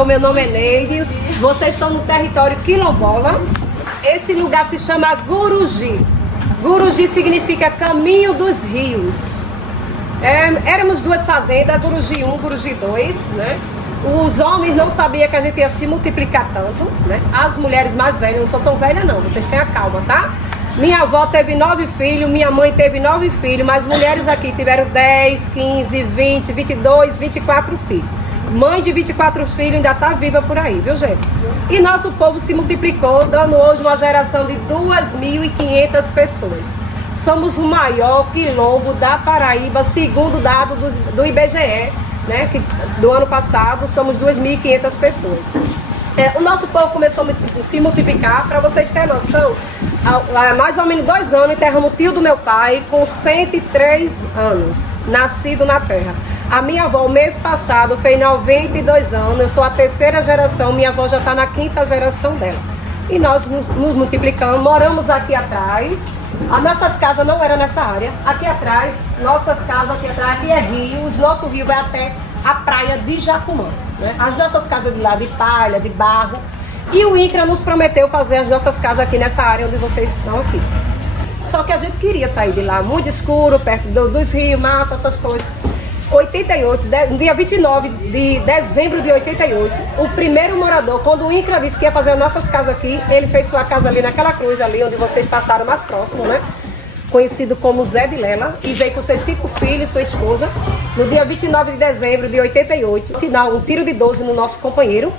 Meu nome é Neide, vocês estão no território quilombola. Esse lugar se chama Guruji. Guruji significa caminho dos rios. Éramos duas fazendas, Guruji 1, Guruji 2, né? Os homens não sabiam que a gente ia se multiplicar tanto, né? As mulheres mais velhas, não sou tão velha não, vocês tenham calma, tá? Minha avó teve 9 filhos, minha mãe teve 9 filhos, mas mulheres aqui tiveram 10, 15, 20, 22, 24 filhos. Mãe de 24 filhos ainda está viva por aí, viu, gente? E nosso povo se multiplicou, dando hoje uma geração de 2.500 pessoas. Somos o maior quilombo da Paraíba, segundo dados do IBGE, né, do ano passado, somos 2.500 pessoas. O nosso povo começou a se multiplicar, para vocês terem noção, há mais ou menos 2 anos enterramos o tio do meu pai com 103 anos, nascido na terra. A minha avó, o mês passado, fez 92 anos, eu sou a 3ª geração, minha avó já está na 5ª geração dela. E nós nos multiplicamos, moramos aqui atrás, as nossas casas não eram nessa área, aqui atrás, nossas casas aqui atrás, aqui é rio, o nosso rio vai até a praia de Jacumã, né? As nossas casas de lá de palha, de barro, e o INCRA nos prometeu fazer as nossas casas aqui nessa área onde vocês estão aqui. Só que a gente queria sair de lá, muito escuro, perto dos rios, mato, essas coisas. 88, no dia 29 de dezembro de 88, o primeiro morador, quando o INCRA disse que ia fazer as nossas casas aqui, ele fez sua casa ali naquela cruz ali, onde vocês passaram mais próximo, né? Conhecido como Zé de Lela, e veio com seus 5 filhos, sua esposa, no dia 29 de dezembro de 88, um tiro de 12 no nosso companheiro,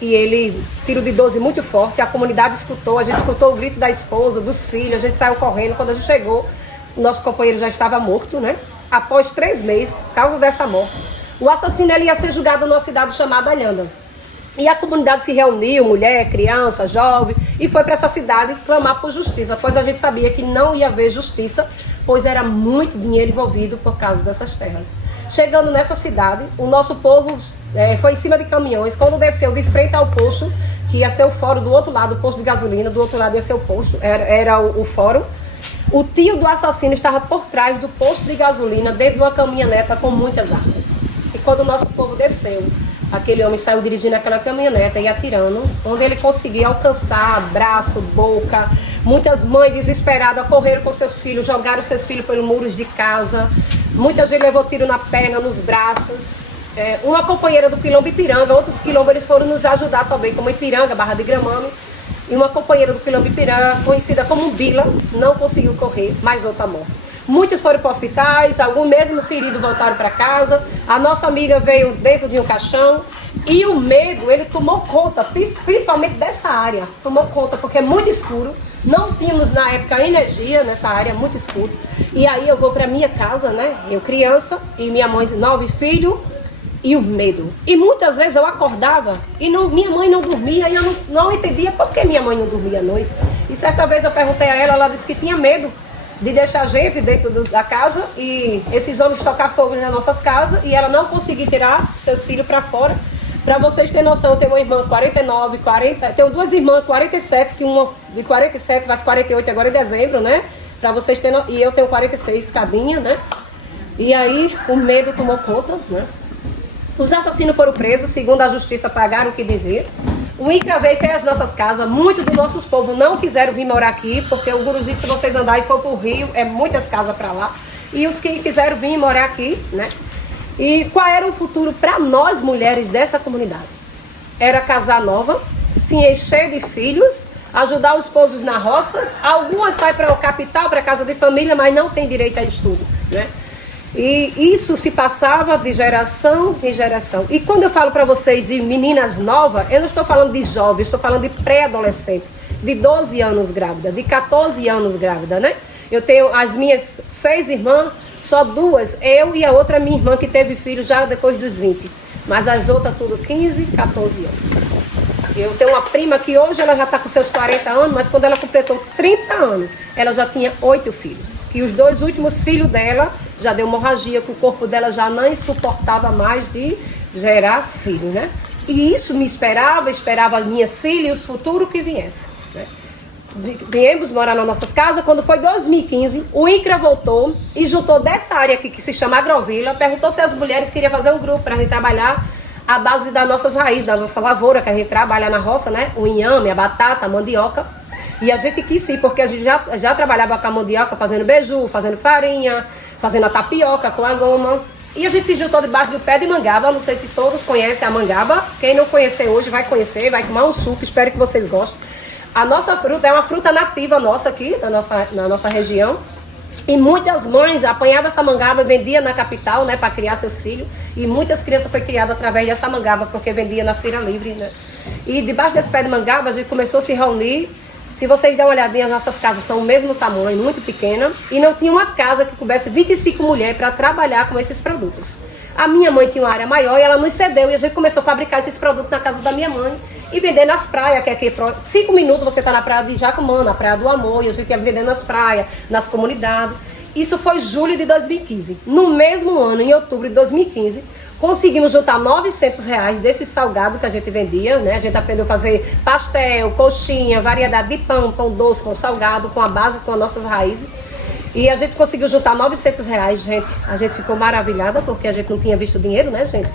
e ele, tiro de 12 muito forte, a comunidade escutou, a gente escutou o grito da esposa, dos filhos, a gente saiu correndo, quando a gente chegou, o nosso companheiro já estava morto, né? Após 3 meses, por causa dessa morte, o assassino ele ia ser julgado numa cidade chamada Alhanda. E a comunidade se reuniu, mulher, criança, jovem, e foi para essa cidade clamar por justiça, pois a gente sabia que não ia haver justiça, pois era muito dinheiro envolvido por causa dessas terras. Chegando nessa cidade, o nosso povo foi em cima de caminhões, quando desceu de frente ao posto, que ia ser o fórum do outro lado, o posto de gasolina, do outro lado ia ser o posto, era o fórum. O tio do assassino estava por trás do posto de gasolina, dentro de uma caminhoneta com muitas armas. E quando o nosso povo desceu, aquele homem saiu dirigindo aquela caminhoneta e atirando, onde ele conseguia alcançar braço, boca. Muitas mães desesperadas correram com seus filhos, jogaram seus filhos pelos muros de casa. Muita gente levou tiro na perna, nos braços. Uma companheira do quilombo Ipiranga, outros quilombos eles foram nos ajudar também, como Ipiranga, Barra de Gramame. E uma companheira do quilombo Ipiranga, conhecida como Bila, não conseguiu correr, mas outra morte. Muitos foram para hospitais, alguns mesmo feridos voltaram para casa. A nossa amiga veio dentro de um caixão. E o medo, ele tomou conta, principalmente dessa área. Tomou conta, porque é muito escuro. Não tínhamos na época energia nessa área, muito escuro. E aí eu vou para minha casa, né? Eu criança, e minha mãe, 9 filhos. E o medo. E muitas vezes eu acordava e minha mãe não dormia e eu não entendia por que minha mãe não dormia à noite. E certa vez eu perguntei a ela disse que tinha medo de deixar a gente dentro da casa e esses homens tocar fogo nas nossas casas e ela não conseguir tirar seus filhos para fora. Para vocês terem noção, eu tenho uma irmã de 49, 40, tenho 2 irmãs de 47, que uma de 47 vai 48 agora em dezembro, né? Para vocês terem, e eu tenho 46, cadinha, né? E aí o medo tomou conta, né? Os assassinos foram presos, segundo a justiça pagaram o que dever. O INCRA veio e fez as nossas casas. Muitos dos nossos povos não quiseram vir morar aqui, porque o Guruji, se vocês andarem e for para o Rio, é muitas casas para lá. E os que quiseram vir morar aqui, né? E qual era o futuro para nós, mulheres dessa comunidade? Era casar nova, se encher de filhos, ajudar os esposos na roça. Algumas saem para o capital, para a casa de família, mas não tem direito a estudo, né? E isso se passava de geração em geração. E quando eu falo para vocês de meninas novas, eu não estou falando de jovens, estou falando de pré-adolescente, de 12 anos grávida, de 14 anos grávida, né? Eu tenho as minhas 6 irmãs, só 2, eu e a outra minha irmã que teve filho já depois dos 20. Mas as outras tudo 15, 14 anos. Eu tenho uma prima que hoje ela já está com seus 40 anos, mas quando ela completou 30 anos, ela já tinha 8 filhos. Que os 2 últimos filhos dela já deu hemorragia, que o corpo dela já não suportava mais de gerar filho, né? E isso me esperava as minhas filhas e os futuros que viessem, né? Viemos morar nas nossas casas. Quando foi 2015, o INCRA voltou e juntou dessa área aqui que se chama Agrovila, perguntou se as mulheres queriam fazer um grupo para a gente trabalhar à base das nossas raízes, da nossa lavoura, que a gente trabalha na roça, né? O inhame, a batata, a mandioca. E a gente quis sim, porque a gente já trabalhava com a mandioca, fazendo beiju, fazendo farinha, fazendo a tapioca com a goma. E a gente se juntou debaixo do pé de mangaba. Não sei se todos conhecem a mangaba. Quem não conhecer hoje vai conhecer, vai tomar um suco. Espero que vocês gostem. A nossa fruta é uma fruta nativa nossa aqui, na nossa região. E muitas mães apanhavam essa mangaba e vendiam na capital, né, para criar seus filhos. E muitas crianças foram criadas através dessa mangaba, porque vendia na feira livre, né. E debaixo desse pé de mangaba a gente começou a se reunir. Se vocês dão uma olhadinha, as nossas casas são o mesmo tamanho, muito pequena. E não tinha uma casa que coubesse 25 mulheres para trabalhar com esses produtos. A minha mãe tinha uma área maior e ela nos cedeu. E a gente começou a fabricar esses produtos na casa da minha mãe. E vender nas praias, que aqui 5 minutos você está na praia de Jacumã, na Praia do Amor. E a gente ia vender nas praias, nas comunidades. Isso foi julho de 2015. No mesmo ano, em outubro de 2015... conseguimos juntar R$900 desse salgado que a gente vendia, né? A gente aprendeu a fazer pastel, coxinha, variedade de pão, pão doce, pão salgado, com a base, com as nossas raízes. E a gente conseguiu juntar R$900, gente. A gente ficou maravilhada, porque a gente não tinha visto dinheiro, né, gente?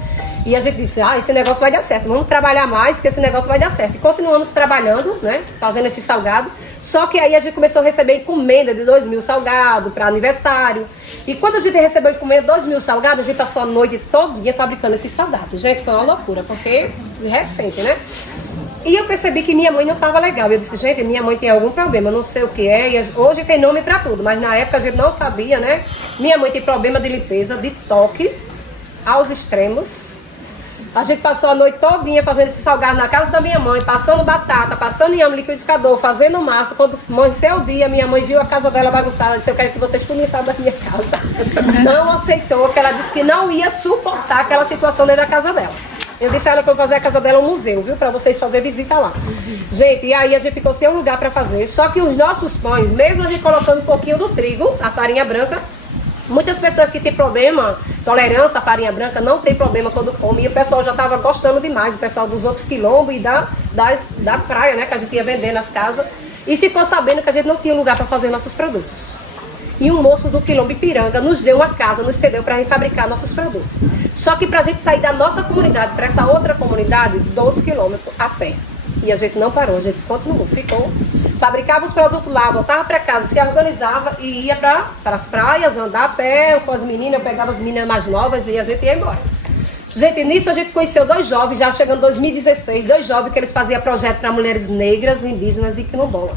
E a gente disse, esse negócio vai dar certo. Vamos trabalhar mais, que esse negócio vai dar certo. E continuamos trabalhando, né, fazendo esse salgado. Só que aí a gente começou a receber encomenda de 2.000 salgados para aniversário. E quando a gente recebeu encomenda de 2.000 salgados, a gente passou a noite todinha fabricando esses salgados. Gente, foi uma loucura, porque recente, né? E eu percebi que minha mãe não estava legal. Eu disse, gente, minha mãe tem algum problema, não sei o que é. E hoje tem nome para tudo, mas na época a gente não sabia, né? Minha mãe tem problema de limpeza, de toque aos extremos. A gente passou a noite todinha fazendo esse salgado na casa da minha mãe, passando batata, passando inhame liquidificador, fazendo massa. Quando amanheceu o dia, minha mãe viu a casa dela bagunçada. Disse, eu quero que vocês tomem sal da minha casa. Não aceitou, porque ela disse que não ia suportar aquela situação dentro da casa dela. Eu disse a ela que eu vou fazer a casa dela um museu, viu? Pra vocês fazerem visita lá. Gente, e aí a gente ficou sem um lugar pra fazer. Só que os nossos pães, mesmo a gente colocando um pouquinho do trigo, a farinha branca, muitas pessoas que têm problema, tolerância à farinha branca, não tem problema quando come. E o pessoal já estava gostando demais, o pessoal dos outros quilombos e da praia, né? Que a gente ia vender nas casas. E ficou sabendo que a gente não tinha lugar pra fazer nossos produtos. E um moço do quilombo Ipiranga nos deu uma casa, nos cedeu para fabricar nossos produtos. Só que para a gente sair da nossa comunidade para essa outra comunidade, 12 quilômetros a pé. E a gente não parou, a gente continuou, ficou. Fabricava os produtos lá, voltava para casa, se organizava e ia para as praias, andar a pé com as meninas, eu pegava as meninas mais novas e a gente ia embora. Gente, nisso a gente conheceu 2 jovens, já chegando em 2016, 2 jovens que eles faziam projeto para mulheres negras, indígenas e quilombolas.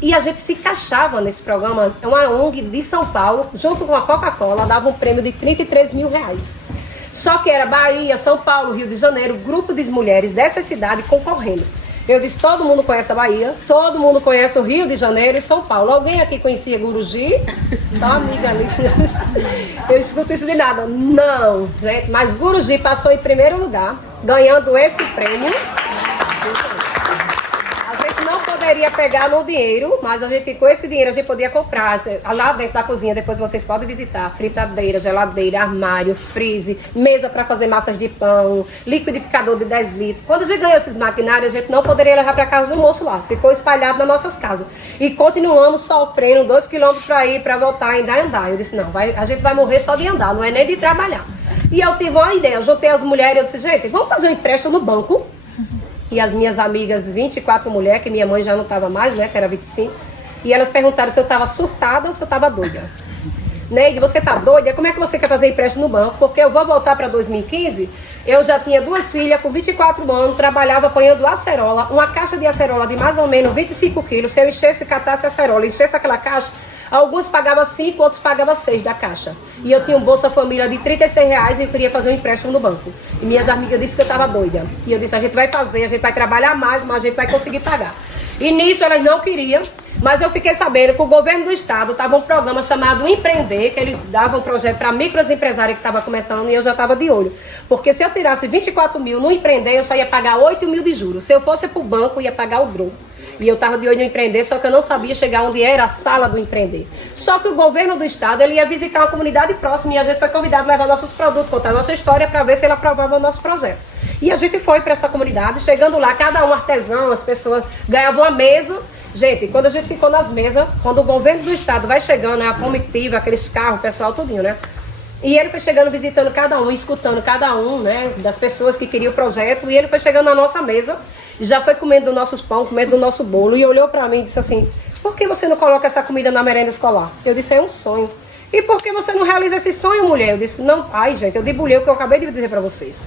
E a gente se encaixava nesse programa, é uma ONG de São Paulo, junto com a Coca-Cola, dava um prêmio de R$33 mil. Só que era Bahia, São Paulo, Rio de Janeiro, grupo de mulheres dessa cidade concorrendo. Eu disse, todo mundo conhece a Bahia, todo mundo conhece o Rio de Janeiro e São Paulo. Alguém aqui conhecia Guruji? Só amiga ali. Eu escuto isso de nada. Não, gente, mas Guruji passou em primeiro lugar, ganhando esse prêmio. Não poderia pegar no dinheiro, mas a gente, com esse dinheiro a gente podia comprar lá dentro da cozinha. Depois vocês podem visitar fritadeira, geladeira, armário, freezer, mesa para fazer massas de pão, liquidificador de 10 litros. Quando a gente ganhou esses maquinários, a gente não poderia levar para casa do moço lá, ficou espalhado nas nossas casas e continuamos sofrendo 2 quilômetros para ir, para voltar, ainda andar. Eu disse, não, a gente vai morrer só de andar, não é nem de trabalhar. E eu tive uma ideia, eu juntei as mulheres, eu disse, gente, vamos fazer um empréstimo no banco. E as minhas amigas, 24 mulheres, que minha mãe já não estava mais, né, que era 25, e elas perguntaram se eu estava surtada ou se eu estava doida. Neide, você tá doida? Como é que você quer fazer empréstimo no banco? Porque eu vou voltar para 2015, eu já tinha 2 filhas com 24 anos, trabalhava apanhando acerola, uma caixa de acerola de mais ou menos 25 quilos, se eu enchesse, catasse a acerola, enchesse aquela caixa, alguns pagavam 5, outros pagavam 6 da caixa. E eu tinha um Bolsa Família de R$36 e eu queria fazer um empréstimo no banco. E minhas amigas disseram que eu estava doida. E eu disse, a gente vai fazer, a gente vai trabalhar mais, mas a gente vai conseguir pagar. E nisso elas não queriam, mas eu fiquei sabendo que o governo do estado estava um programa chamado Empreender, que ele dava um projeto para microempresários que estavam começando e eu já estava de olho. Porque se eu tirasse 24 mil no Empreender, eu só ia pagar 8 mil de juros. Se eu fosse para o banco, eu ia pagar o dobro. E eu estava de olho no Empreender, só que eu não sabia chegar onde era a sala do Empreender. Só que o governo do estado, ele ia visitar uma comunidade próxima e a gente foi convidado a levar nossos produtos, contar nossa história para ver se ele aprovava o nosso projeto. E a gente foi para essa comunidade, chegando lá, cada um artesão, as pessoas ganhavam uma mesa. Gente, quando a gente ficou nas mesas, quando o governo do estado vai chegando, né, a comitiva, aqueles carros, o pessoal tudinho, né? E ele foi chegando, visitando cada um, escutando cada um, né, das pessoas que queriam o projeto. E ele foi chegando na nossa mesa, já foi comendo dos nossos pão, comendo do nosso bolo. E olhou para mim e disse assim, por que você não coloca essa comida na merenda escolar? Eu disse, é um sonho. E por que você não realiza esse sonho, mulher? Eu disse, não, ai gente, eu debulhei o que eu acabei de dizer para vocês.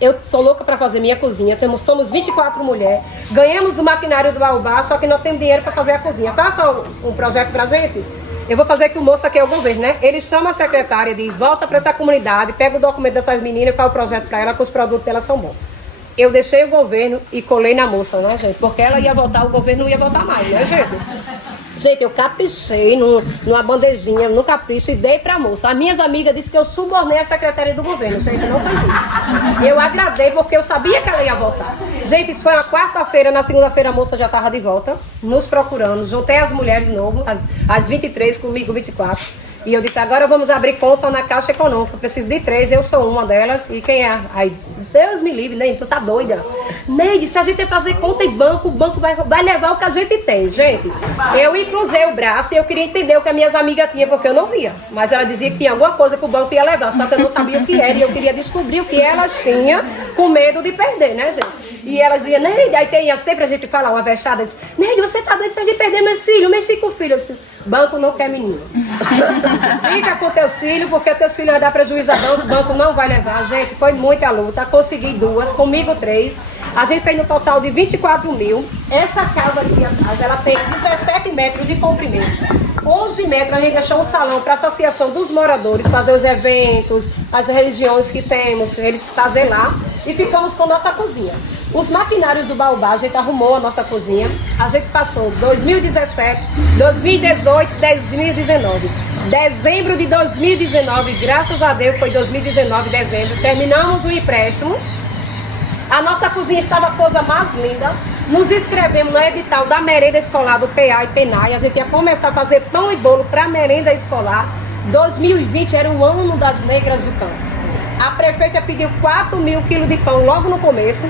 Eu sou louca para fazer minha cozinha, somos 24 mulheres, ganhamos o maquinário do Baobá, só que não temos dinheiro para fazer a cozinha. Faça um projeto pra gente. Eu vou fazer que o moço aqui é o governo, né? Ele chama a secretária e diz, volta para essa comunidade, pega o documento dessas meninas e faz o projeto para ela, que os produtos delas são bons. Eu deixei o governo e colei na moça, né, gente? Porque ela ia voltar, o governo não ia voltar mais, né, gente? Gente, eu caprichei numa bandejinha, no capricho, e dei pra moça. As minhas amigas disseram que eu subornei a secretária do governo. Gente, não faz isso. Eu agradei porque eu sabia que ela ia voltar. Gente, isso foi uma quarta-feira. Na segunda-feira a moça já estava de volta, nos procurando. Juntei as mulheres de novo, as 23, comigo 24. E eu disse, agora vamos abrir conta na Caixa Econômica. Eu preciso de 3, eu sou uma delas. E quem é? Aí, Deus me livre, Neide, tu tá doida. Neide, se a gente fazer conta em banco, o banco vai levar o que a gente tem. Gente, eu cruzei o braço e eu queria entender o que as minhas amigas tinham, porque eu não via. Mas ela dizia que tinha alguma coisa que o banco ia levar, só que eu não sabia o que era. E eu queria descobrir o que elas tinham, com medo de perder, né, gente? E elas diziam, Neide, aí tem sempre a gente fala uma vexada, diz, Neide, você tá doida se a gente perder meus filhos, 5 filhos. Eu disse, banco não quer menino. Fica com teus filhos, porque teus filhos vai dar prejuízo a banco, o banco não vai levar. Gente, foi muita luta, consegui 2, comigo 3. A gente fez no total de 24 mil. Essa casa aqui atrás, ela tem 17 metros de comprimento. 11 metros, a gente deixou um salão para a associação dos moradores fazer os eventos, as religiões que temos, eles fazer lá. E ficamos com nossa cozinha. Os maquinários do Baobá, a gente arrumou a nossa cozinha. A gente passou 2017, 2018, 2019. Dezembro de 2019, graças a Deus, foi 2019, dezembro. Terminamos o empréstimo. A nossa cozinha estava a coisa mais linda. Nos inscrevemos no edital da merenda escolar do PA e PENAI. A gente ia começar a fazer pão e bolo para merenda escolar. 2020 era o ano das negras do campo. A prefeita pediu 4 mil quilos de pão logo no começo.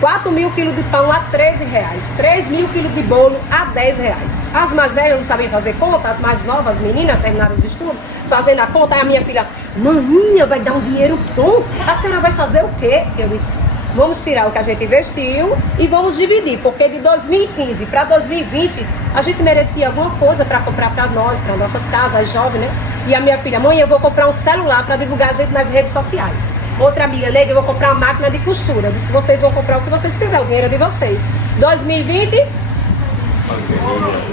4 mil quilos de pão a R$13. 3 mil quilos de bolo a R$10. As mais velhas não sabiam fazer conta, as mais novas, meninas, terminaram os estudos, fazendo a conta. Aí a minha filha, maninha, vai dar um dinheiro bom? A senhora vai fazer o quê? Eu disse, vamos tirar o que a gente investiu e vamos dividir, porque de 2015 para 2020 a gente merecia alguma coisa para comprar para nós, para nossas casas, jovens, né? E a minha filha, mãe, eu vou comprar um celular para divulgar a gente nas redes sociais. Outra amiga, Neide, eu vou comprar uma máquina de costura. Eu disse, vocês vão comprar o que vocês quiserem, o dinheiro é de vocês. 2020...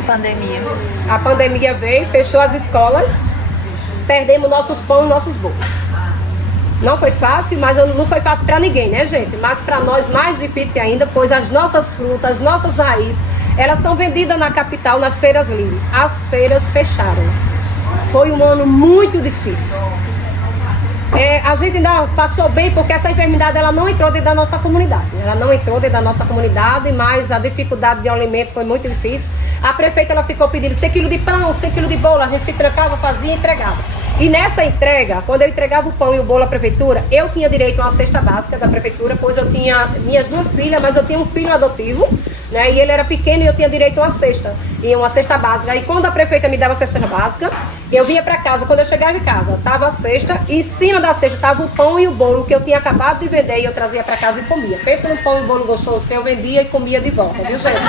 Pandemia. A pandemia veio, fechou as escolas, perdemos nossos pão e nossos bolos. Não foi fácil, mas não foi fácil para ninguém, né, gente? Mas para nós mais difícil ainda, pois as nossas frutas, as nossas raízes, elas são vendidas na capital, nas feiras livres. As feiras fecharam. Foi um ano muito difícil. A gente ainda passou bem porque essa enfermidade ela não entrou dentro da nossa comunidade. Ela não entrou dentro da nossa comunidade, mas a dificuldade de alimento foi muito difícil. A prefeita ela ficou pedindo 100 quilos de pão, 100 quilos de bolo. A gente se trancava, fazia e entregava. E nessa entrega, quando eu entregava o pão e o bolo à prefeitura, eu tinha direito a uma cesta básica da prefeitura, pois eu tinha minhas 2 filhas, mas eu tinha um filho adotivo, né? E ele era pequeno e eu tinha direito a uma cesta, e uma cesta básica. E quando a prefeita me dava a cesta básica, eu vinha para casa. Quando eu chegava em casa, tava a cesta, e em cima da cesta tava o pão e o bolo que eu tinha acabado de vender e eu trazia para casa e comia. Pensa no pão e bolo gostoso que eu vendia e comia de volta, viu, gente?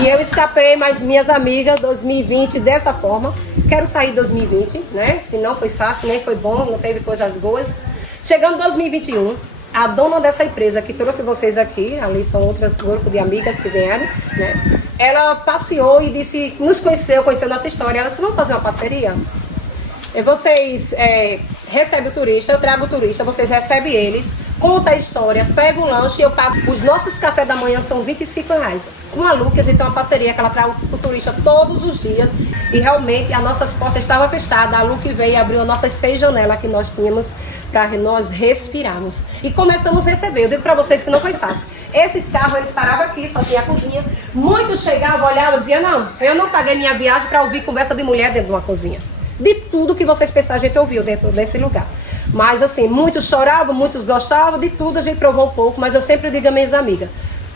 E eu escapei, mas minhas amigas, 2020, dessa forma. Quero sair 2020, né? Que não foi fácil, nem foi bom, não teve coisas boas. Chegando 2021, a dona dessa empresa que trouxe vocês aqui, ali são outros grupos de amigas que vieram, né? Ela passeou e disse, nos conheceu nossa história. Ela disse, vamos fazer uma parceria? Vocês recebem o turista, eu trago o turista, vocês recebem eles, conta a história, serve o lanche e eu pago. Os nossos cafés da manhã são R$25. Com a Lu, que a gente tem uma parceria que ela traz o turista todos os dias e realmente as nossas portas estavam fechadas. A Lu que veio e abriu as nossas 6 janelas que nós tínhamos para nós respirarmos. E começamos a receber. Eu digo para vocês que não foi fácil. Esses carros, eles paravam aqui, só tinha a cozinha. Muitos chegavam, olhavam e diziam, não, eu não paguei minha viagem para ouvir conversa de mulher dentro de uma cozinha. De tudo que vocês pensaram, a gente ouviu dentro desse lugar. Mas assim, muitos choravam, muitos gostavam, de tudo a gente provou um pouco, mas eu sempre digo a minhas amigas,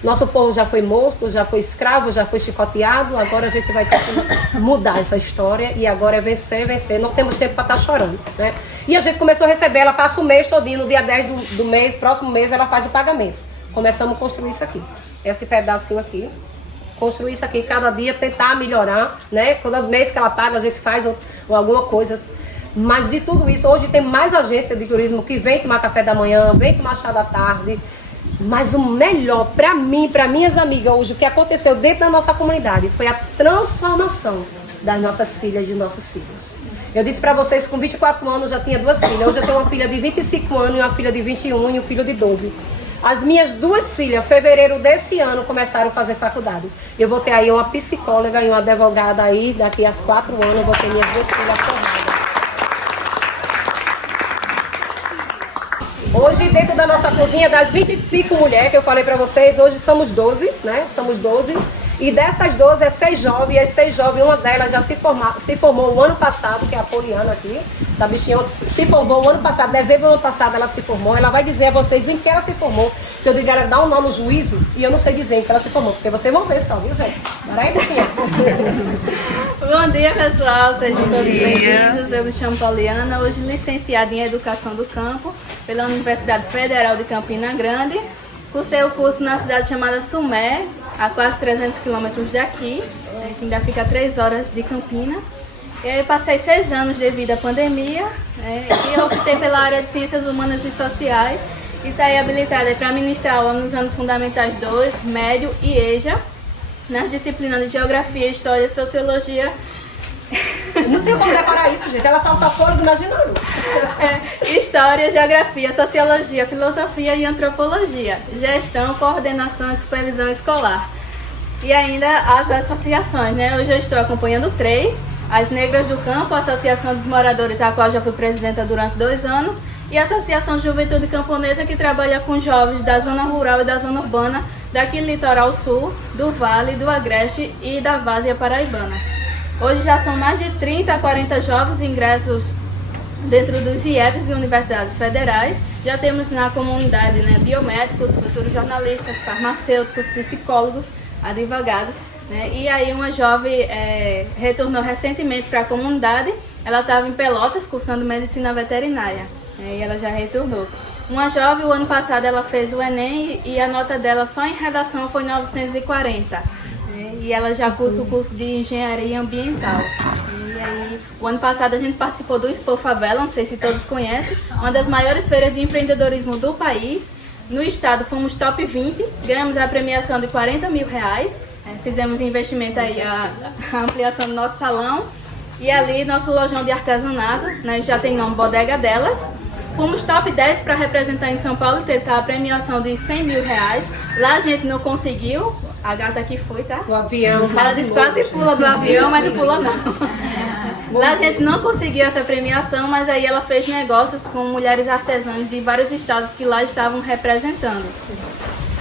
Nosso povo já foi morto, já foi escravo, já foi chicoteado. Agora a gente vai ter que mudar essa história. E agora é vencer, vencer. Não temos tempo para estar chorando, né? E a gente começou a receber. Ela passa o mês todinho. No dia 10 do mês, próximo mês, ela faz o pagamento. Começamos a construir isso aqui. Esse pedacinho aqui. Construir isso aqui, cada dia tentar melhorar, né? Cada mês que ela paga, a gente faz ou alguma coisa. Mas de tudo isso, hoje tem mais agência de turismo que vem tomar café da manhã, vem tomar chá da tarde. Mas o melhor para mim, para minhas amigas hoje, o que aconteceu dentro da nossa comunidade foi a transformação das nossas filhas e dos nossos filhos. Eu disse para vocês, com 24 anos já tinha 2 filhas. Hoje eu tenho uma filha de 25 anos e uma filha de 21 e um filho de 12. As minhas 2 filhas, em fevereiro desse ano, começaram a fazer faculdade. Eu vou ter aí uma psicóloga e uma advogada aí, daqui a 4 anos eu vou ter minhas 2 filhas formadas. Hoje, dentro da nossa cozinha, das 25 mulheres que eu falei pra vocês, hoje somos 12, né? Somos 12. E dessas 12, é 6 jovens. E as 6 jovens, uma delas já se formou o ano passado, que é a Poliana aqui. Essa bichinha se formou o ano passado, dezembro do ano passado ela se formou. Ela vai dizer a vocês em que ela se formou. Que eu digo, ela dá um nó no juízo e eu não sei dizer em que ela se formou. Porque vocês vão ver só, viu, gente? Bora aí, bichinha. Bom dia, pessoal. Sejam todos bem-vindos. Eu me chamo Poliana, hoje licenciada em Educação do Campo pela Universidade Federal de Campina Grande. Cursei o curso na cidade chamada Sumé, a quase 300 quilômetros daqui, que ainda fica a 3 horas de Campina. E aí passei 6 anos devido à pandemia, e optei pela área de Ciências Humanas e Sociais e saí habilitada para ministrar aula nos anos fundamentais 2, médio e EJA, nas disciplinas de Geografia, História e Sociologia. Não tem como decorar isso, gente. Ela falta fora do imaginário. História, Geografia, Sociologia, Filosofia e Antropologia, Gestão, Coordenação e Supervisão Escolar. E ainda as associações, né? Hoje eu estou acompanhando 3. As Negras do Campo, a Associação dos Moradores, a qual já fui presidenta durante 2 anos, e a Associação de Juventude Camponesa, que trabalha com jovens da zona rural e da zona urbana, daqui do Litoral Sul, do Vale, do Agreste e da Várzea Paraibana. Hoje já são mais de 30 a 40 jovens ingressos dentro dos IEFs e universidades federais. Já temos na comunidade, né, biomédicos, futuros jornalistas, farmacêuticos, psicólogos, advogados. Né? E aí uma jovem retornou recentemente para a comunidade. Ela estava em Pelotas cursando medicina veterinária, e ela já retornou. Uma jovem, o ano passado ela fez o Enem e a nota dela só em redação foi 940. E ela já cursa o curso de Engenharia Ambiental. E aí, o ano passado a gente participou do Expo Favela, não sei se todos conhecem, uma das maiores feiras de empreendedorismo do país. No estado fomos top 20, ganhamos a premiação de R$40 mil. Fizemos investimento aí, a ampliação do nosso salão. E ali nosso lojão de artesanato, né, já tem nome Bodega Delas. Fomos top 10 para representar em São Paulo e tentar a premiação de R$100 mil. Lá a gente não conseguiu. A gata aqui foi, tá? O avião. Ela disse quase pula do avião, mas não pula não. Lá a gente não conseguiu essa premiação, mas aí ela fez negócios com mulheres artesãs de vários estados que lá estavam representando.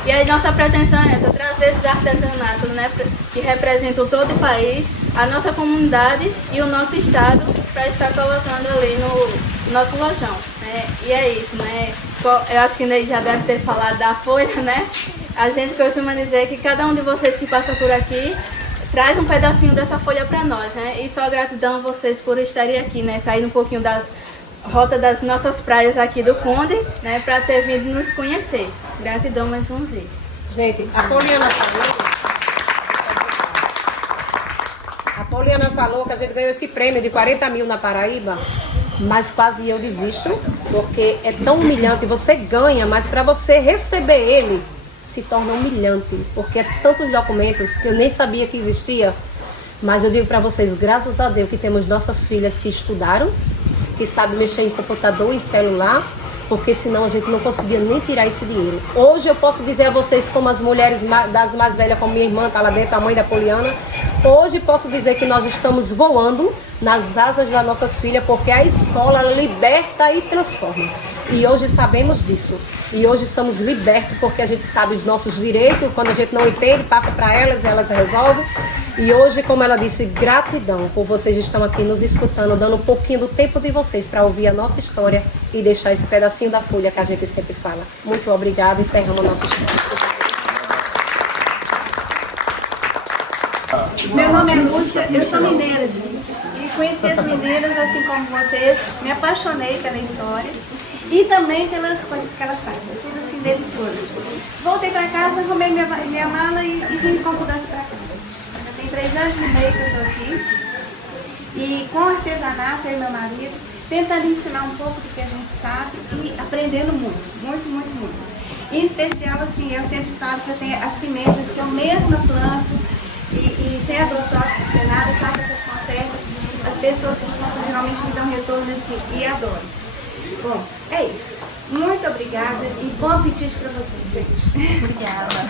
E aí nossa pretensão é essa, trazer esses artesanatos, né, que representam todo o país, a nossa comunidade e o nosso estado, para estar colocando ali no nosso lojão. Né? E é isso, né? Eu acho que Ney já deve ter falado da folha, né? A gente costuma dizer que cada um de vocês que passa por aqui traz um pedacinho dessa folha para nós, né? E só gratidão a vocês por estarem aqui, né? Sair um pouquinho das rotas das nossas praias aqui do Conde, né? Para ter vindo nos conhecer. Gratidão mais uma vez. Gente, a Poliana falou que a gente ganhou esse prêmio de 40 mil na Paraíba, mas quase eu desisto, porque é tão humilhante. Você ganha, mas para você receber ele, se torna humilhante, porque é tantos documentos que eu nem sabia que existia. Mas eu digo para vocês, graças a Deus que temos nossas filhas que estudaram, que sabem mexer em computador e celular, porque senão a gente não conseguia nem tirar esse dinheiro. Hoje eu posso dizer a vocês, como as mulheres das mais velhas, como minha irmã está lá dentro, a mãe da Poliana, hoje posso dizer que nós estamos voando nas asas das nossas filhas, porque a escola liberta e transforma. E hoje sabemos disso. E hoje somos libertos porque a gente sabe os nossos direitos. Quando a gente não entende, passa para elas e elas resolvem. E hoje, como ela disse, gratidão por vocês estão aqui nos escutando, dando um pouquinho do tempo de vocês para ouvir a nossa história e deixar esse pedacinho da folha que a gente sempre fala. Muito obrigada e encerramos a nossa história. Meu nome é Lúcia, eu sou mineira, gente. E conheci as mineiras, assim como vocês, me apaixonei pela história e também pelas coisas que elas fazem. Tudo assim delicioso. Voltei para casa, arrumei minha mala e vim com mudança para cá. Já tem 3 anos e meio que eu estou aqui. E com artesanato, eu e meu marido, tentando ensinar um pouco do que a gente sabe e aprendendo muito, muito, muito, muito. Em especial, assim, eu sempre falo que eu tenho as pimentas que eu mesma planto e sem agrotóxicos, sem nada, faço essas conservas. As pessoas geralmente me dão retorno assim e adoram. Bom, é isso. Muito obrigada e bom apetite para vocês, gente. Obrigada.